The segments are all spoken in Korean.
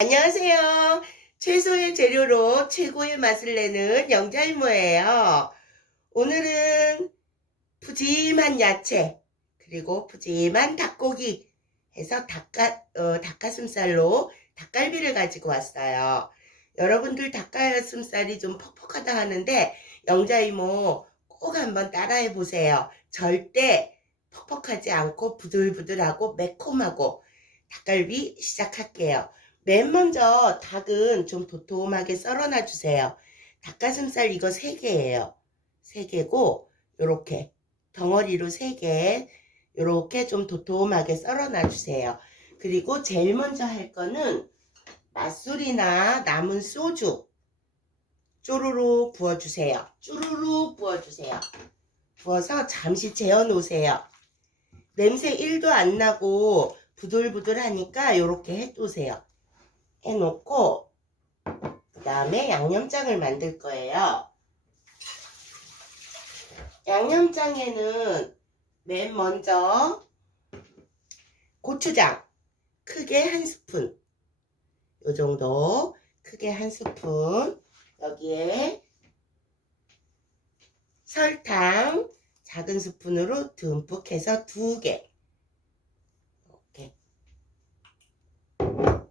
안녕하세요. 최소의 재료로 최고의 맛을 내는 영자이모예요. 오늘은 푸짐한 야채, 그리고 푸짐한 닭고기 해서 닭가, 어, 닭가슴살로 닭갈비를 가지고 왔어요. 여러분들 닭가슴살이 좀 퍽퍽하다 하는데 영자이모 꼭 한번 따라해 보세요. 절대 퍽퍽하지 않고 부들부들하고 매콤하고 닭갈비 시작할게요. 맨 먼저 닭은 좀 도톰하게 썰어놔 주세요. 닭가슴살 이거 3개예요. 3개고 요렇게 덩어리로 3개 요렇게 좀 도톰하게 썰어놔 주세요. 그리고 제일 먼저 할 거는 맛술이나 남은 소주 쪼르르 부어주세요. 쪼르르 부어주세요. 부어서 잠시 재워 놓으세요. 냄새 1도 안 나고 부들부들하니까 이렇게 해두세요. 해놓고 그 다음에 양념장을 만들 거예요. 양념장에는 맨 먼저 고추장 크게 한 스푼 요 정도 크게 한 스푼 여기에 설탕 작은 스푼으로 듬뿍 해서 두 개. 이렇게.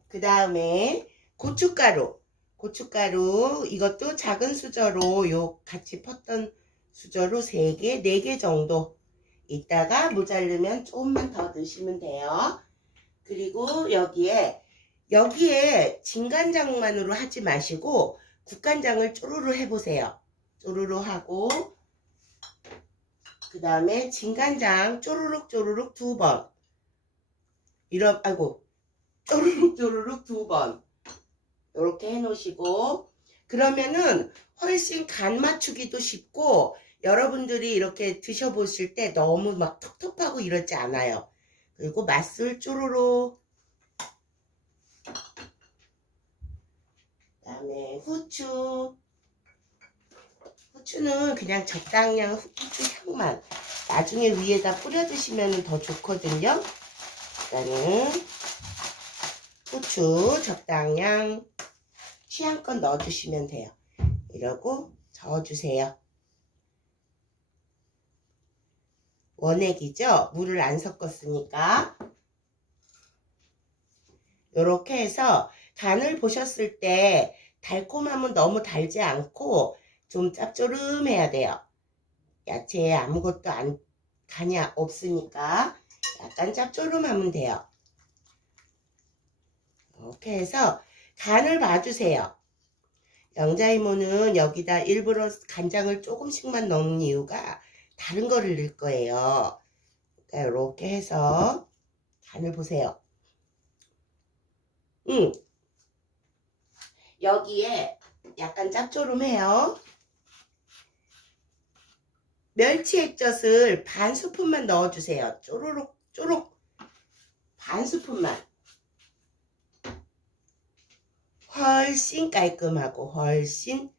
그 다음에 고춧가루. 고춧가루 이것도 작은 수저로 요 같이 펐던 수저로 3개, 4개 정도. 이따가 모자르면 조금만 더 넣으시면 돼요. 그리고 여기에 여기에 진간장만으로 하지 마시고 국간장을 쪼르르 해보세요. 쪼르르 하고 그 다음에 진간장 쪼르륵 쪼르륵 두 번. 이런 아이고 쪼르륵 쪼르륵 두 번. 이렇게 해놓으시고 그러면은 훨씬 간 맞추기도 쉽고 여러분들이 이렇게 드셔보실 때 너무 막 텁텁하고 이러지 않아요. 그리고 맛술 쪼르륵 그다음에 후추 후추는 그냥 적당량 후추 향만 나중에 위에다 뿌려 드시면 더 좋거든요. 일단은 후추 적당량 취향껏 넣어주시면 돼요. 이러고 저어주세요. 원액이죠? 물을 안 섞었으니까. 이렇게 해서 간을 보셨을 때 달콤함은 너무 달지 않고 좀 짭조름해야 돼요. 야채에 아무것도 안 간이 없으니까 약간 짭조름하면 돼요. 이렇게 해서 간을 봐주세요. 영자이모는 여기다 일부러 간장을 조금씩만 넣는 이유가 다른 거를 넣을 거예요. 그러니까 이렇게 해서 간을 보세요. 음, 여기에 약간 짭조름해요. 멸치 액젓을 반 스푼만 넣어주세요. 쪼르륵 쪼륵 반 스푼만. 훨씬 깔끔하고 훨씬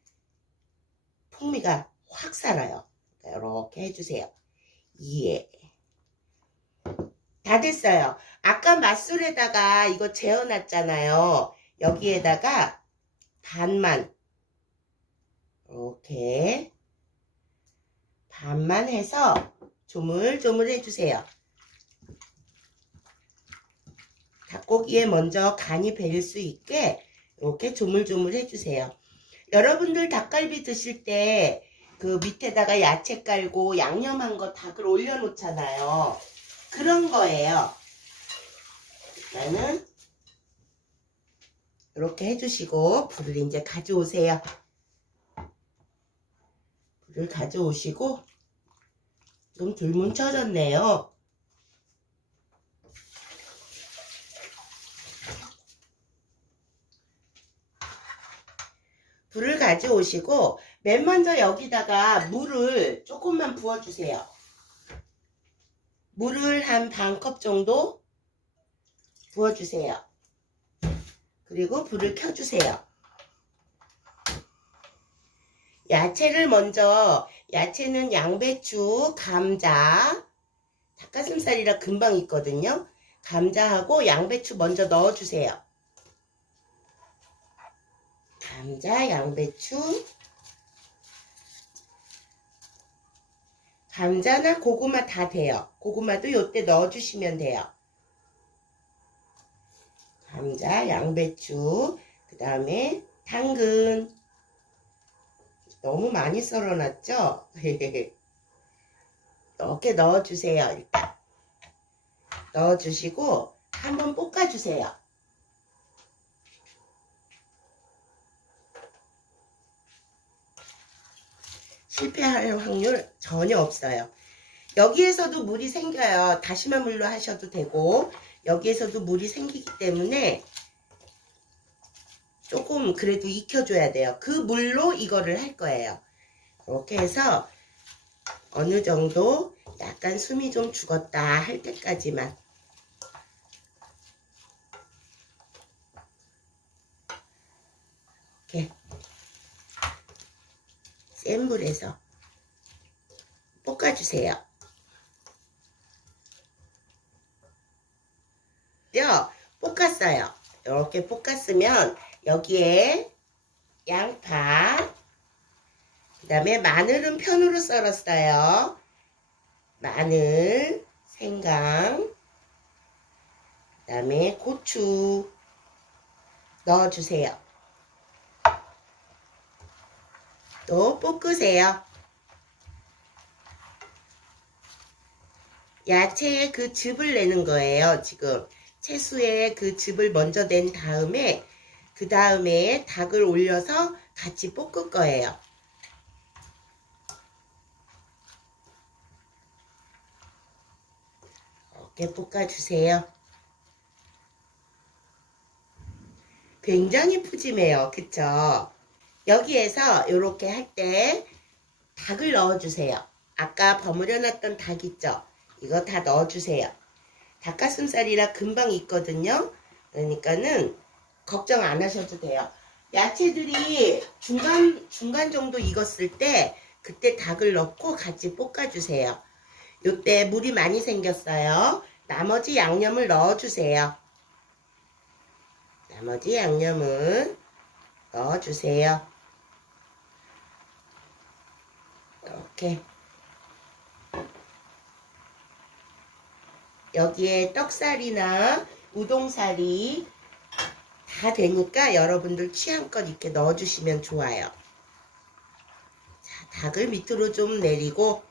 풍미가 확 살아요. 이렇게 해주세요. 예. 다 됐어요. 아까 맛술에다가 이거 재워놨잖아요. 여기에다가 반만 이렇게 반만 해서 조물조물 해주세요. 닭고기에 먼저 간이 배일 수 있게 이렇게 조물조물 해주세요. 여러분들 닭갈비 드실 때 그 밑에다가 야채 깔고 양념한 거 닭을 올려놓잖아요. 그런 거예요. 일단은 이렇게 해주시고 불을 이제 가져오세요. 불을 가져오시고 좀덜 뭉쳐졌네요. 불을 가져오시고 맨 먼저 여기다가 물을 조금만 부어주세요. 물을 한 반 컵 정도 부어주세요. 그리고 불을 켜주세요. 야채를 먼저, 야채는 양배추, 감자, 닭가슴살이라 금방 있거든요. 감자하고 양배추 먼저 넣어주세요. 감자, 양배추, 감자나 고구마 다 돼요. 고구마도 요때 넣어주시면 돼요. 감자, 양배추, 그 다음에 당근. 너무 많이 썰어놨죠? 이렇게 넣어주세요, 일단. 넣어주시고, 한번 볶아주세요. 실패할 확률 전혀 없어요. 여기에서도 물이 생겨요. 다시마 물로 하셔도 되고, 여기에서도 물이 생기기 때문에 조금 그래도 익혀줘야 돼요. 그 물로 이거를 할 거예요. 이렇게 해서 어느 정도 약간 숨이 좀 죽었다 할 때까지만 이렇게 센 불에서 볶아주세요. 요 볶았어요. 이렇게 볶았으면 여기에 양파 그 다음에 마늘은 편으로 썰었어요. 마늘, 생강 그 다음에 고추 넣어주세요. 또 볶으세요. 야채의 그 즙을 내는 거예요, 지금. 채수의 그 즙을 먼저 낸 다음에, 그 다음에 닭을 올려서 같이 볶을 거예요. 이렇게 볶아주세요. 굉장히 푸짐해요. 그쵸? 여기에서 이렇게 할 때 닭을 넣어주세요. 아까 버무려놨던 닭 있죠? 이거 다 넣어주세요. 닭가슴살이라 금방 익거든요. 그러니까는 걱정 안 하셔도 돼요. 야채들이 중간 중간 정도 익었을 때 그때 닭을 넣고 같이 볶아주세요. 요때 물이 많이 생겼어요. 나머지 양념을 넣어주세요. 나머지 양념을 넣어주세요. 이렇게 여기에 떡살이나 우동살이 다 되니까 여러분들 취향껏 이렇게 넣어주시면 좋아요. 자, 닭을 밑으로 좀 내리고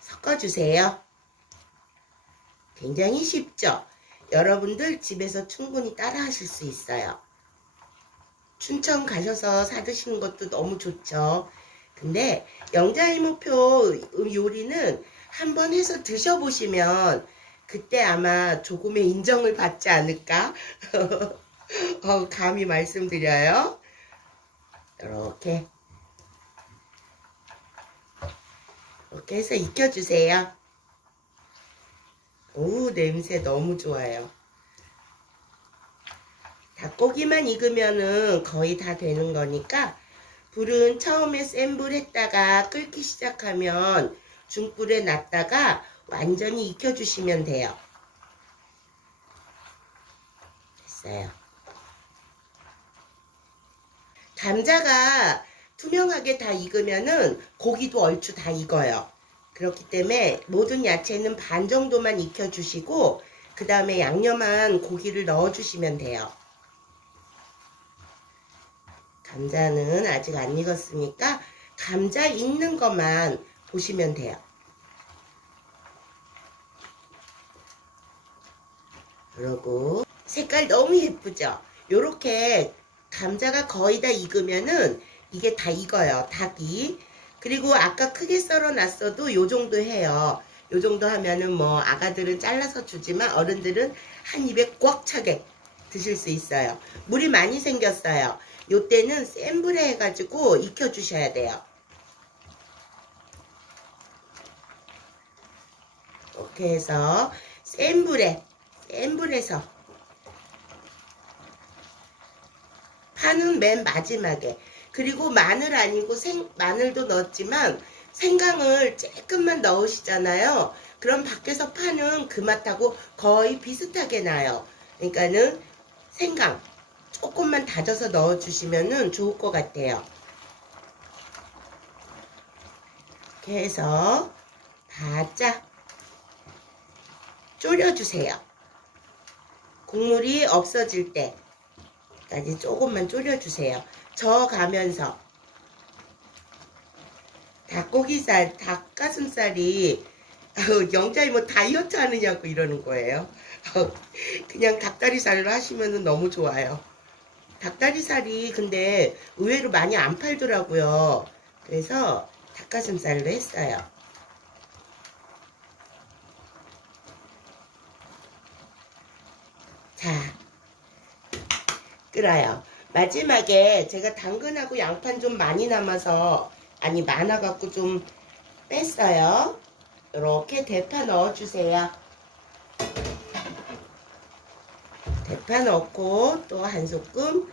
섞어주세요. 굉장히 쉽죠? 여러분들 집에서 충분히 따라 하실 수 있어요. 춘천 가셔서 사드시는 것도 너무 좋죠. 근데 영자이모표 요리는 한번 해서 드셔보시면 그때 아마 조금의 인정을 받지 않을까? 어, 감히 말씀드려요. 이렇게 이렇게 해서 익혀주세요. 오 냄새 너무 좋아요. 닭고기만 익으면은 거의 다 되는 거니까 불은 처음에 센불 했다가 끓기 시작하면 중불에 놨다가 완전히 익혀주시면 돼요. 됐어요. 감자가 투명하게 다 익으면은 고기도 얼추 다 익어요. 그렇기 때문에 모든 야채는 반 정도만 익혀주시고 그 다음에 양념한 고기를 넣어주시면 돼요. 감자는 아직 안 익었으니까 감자 익는 것만 보시면 돼요. 그리고 색깔 너무 예쁘죠? 요렇게 감자가 거의 다 익으면은 이게 다 익어요. 닭이. 그리고 아까 크게 썰어 놨어도 요 정도 해요. 요 정도 하면은 뭐 아가들은 잘라서 주지만 어른들은 한 입에 꽉 차게 드실 수 있어요. 물이 많이 생겼어요. 요때는 센 불에 해가지고 익혀주셔야 돼요. 이렇게 해서 센 불에 센 불에서 파는 맨 마지막에 그리고 마늘 아니고 생, 마늘도 넣었지만 생강을 조금만 넣으시잖아요. 그럼 밖에서 파는 그 맛하고 거의 비슷하게 나요. 그러니까는 생강 조금만 다져서 넣어주시면 좋을 것 같아요. 이렇게 해서 바짝 졸여주세요. 국물이 없어질 때까지 조금만 졸여주세요. 저어가면서 닭고기살, 닭가슴살이 영자이 뭐 다이어트 하느냐고 이러는 거예요. 그냥 닭다리살로 하시면 너무 좋아요. 닭다리살이 근데 의외로 많이 안 팔더라고요. 그래서 닭가슴살로 했어요. 자, 끓어요. 마지막에 제가 당근하고 양파 좀 많이 남아서 아니 많아갖고 좀 뺐어요. 이렇게 대파 넣어주세요. 대파 넣고 또 한 소끔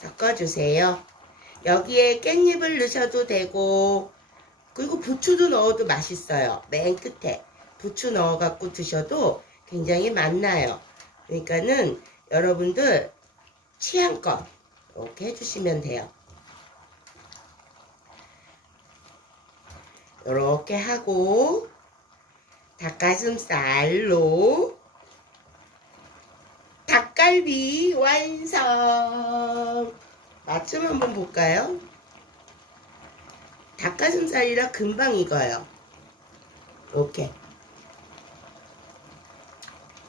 섞어주세요. 여기에 깻잎을 넣으셔도 되고 그리고 부추도 넣어도 맛있어요. 맨 끝에 부추 넣어갖고 드셔도 굉장히 맛나요. 그러니까는 여러분들 취향껏 이렇게 해주시면 돼요. 이렇게 하고 닭가슴살로 닭 갈비 완성. 맛좀 한번 볼까요? 닭가슴살이라 금방 익어요. 이렇게.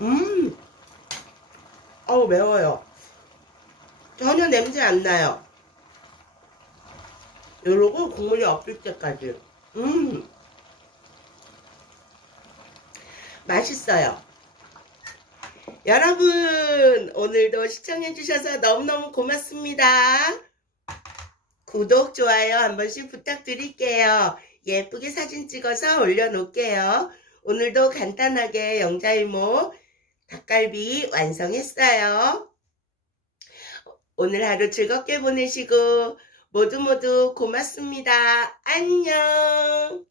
음. 어우 매워요. 전혀 냄새 안 나요. 요러고 국물이 없을 때까지. 음. 맛있어요. 여러분, 오늘도 시청해주셔서 너무너무 고맙습니다. 구독, 좋아요 한 번씩 부탁드릴게요. 예쁘게 사진 찍어서 올려놓을게요. 오늘도 간단하게 영자이모 닭갈비 완성했어요. 오늘 하루 즐겁게 보내시고 모두 모두 고맙습니다. 안녕.